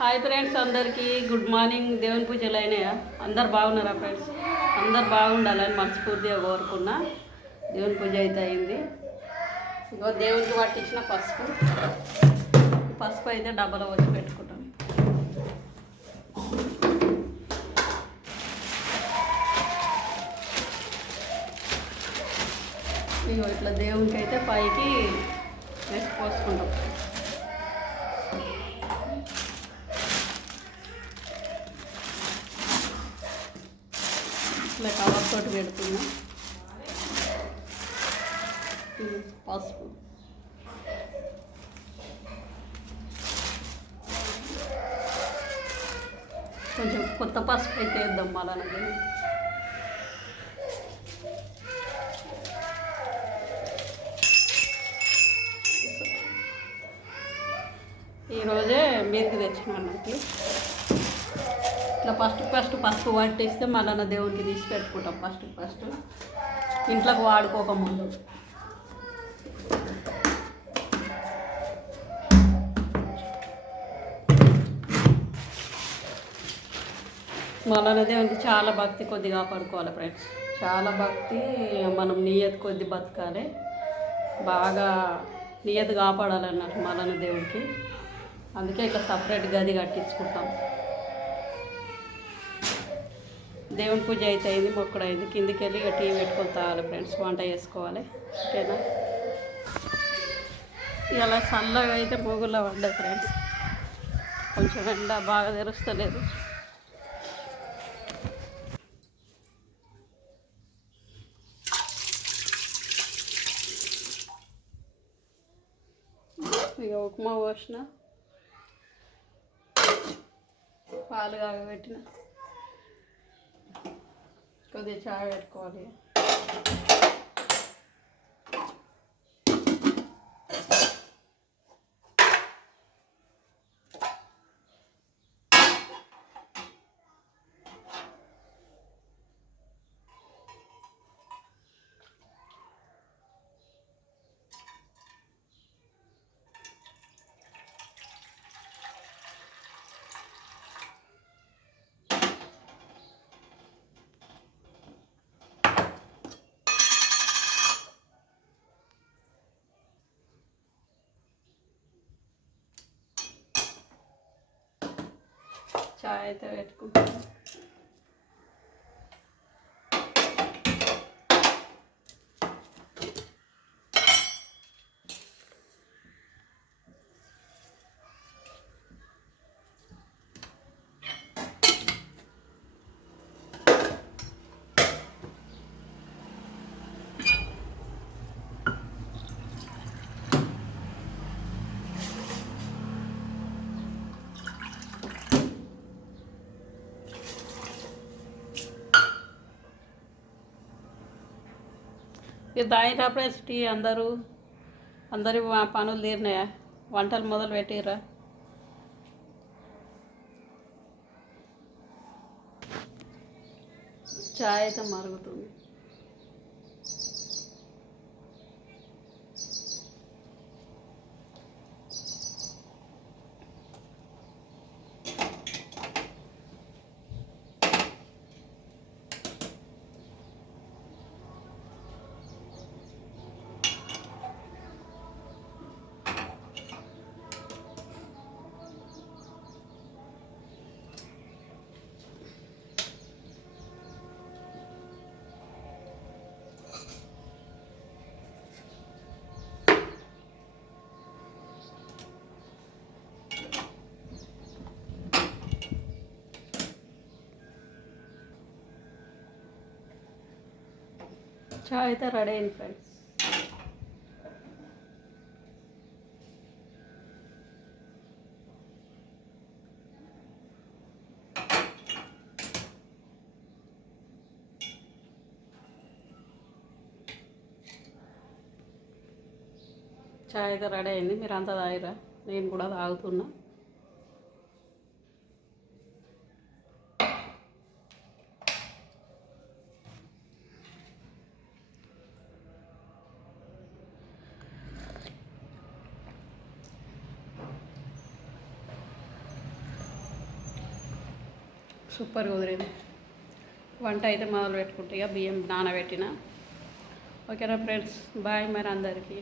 Hi friends, అందరికీ good morning. దేవుని పూజలు అయినాయా? అందరు బాగున్నారా ఫ్రెండ్స్? అందరు బాగుండాలని మనస్ఫూర్తిగా కోరుకున్నా. దేవుని పూజ అయితే అయింది. ఇంకో దేవునికి పట్టించిన పసుపు అయితే డబ్బాలో వచ్చి పెట్టుకుంటాం. ఇగో ఇట్లా దేవునికి అయితే పైకి వేసి పోసుకుంటాం. ఇట్లా కవర్ తోటి పెడుతున్నా. పసుపు కొంచెం కొత్త పసుపు అయితే వేద్దాం మళ్ళీ. ఈరోజే మీరికి తెచ్చుకున్నాను. ఇట్లా ఫస్ట్ పసుపు పట్టిస్తే మళ్ళీ దేవునికి తీసి పెట్టుకుంటాం. ఫస్ట్ ఇంట్లోకి వాడుకోకముందు. మళ్ళీ దేవునికి చాలా భక్తి కొద్దిగా కాపాడుకోవాలి ఫ్రెండ్స్. చాలా భక్తి. మనం నియత్ కొద్ది బతకాలి, బాగా నియత్ కాపాడాలన్నట్టు మళ్ళీ దేవుడికి. అందుకే ఇట్లా సపరేట్ గది కట్టించుకుంటాం. దేవుని పూజ అయితే అయింది, మొక్కడు అయింది. కిందికి వెళ్ళి ఇక టీ పెట్టుకొని తాగాలి ఫ్రెండ్స్. వంట చేసుకోవాలి. ఓకేనా? ఇలా చల్లగా అయితే మొగుల్లో పడ్డాయి ఫ్రెండ్స్. కొంచెం ఎండ బాగా తెరుస్తలేదు. ఇక ఉప్మా పోసిన, పాలు కాగబెట్టిన, కొద్దిగా చాయ్ పెట్టుకోవాలి. చాయ్ అయితే పెట్టుకుంటాను. ఇక తాగినప్పుడే టీ అందరి పనులు తీరినాయా? వంటలు మొదలు పెట్టిర్రా? చాయ్ అయితే మరుగుతుంది. చాయ్ అయితే రెడీ అయింది ఫ్రెండ్స్. చాయ్ అయితే రెడీ అయింది. మీరు అంతా తాగిరా? నేను కూడా తాగుతున్నా. సూపర్ కుదిరింది. వంట అయితే మొదలు పెట్టుకుంటే ఇక బియ్యం నానబెట్టిన. ఓకేనా ఫ్రెండ్స్, బాయ్ మరి అందరికీ.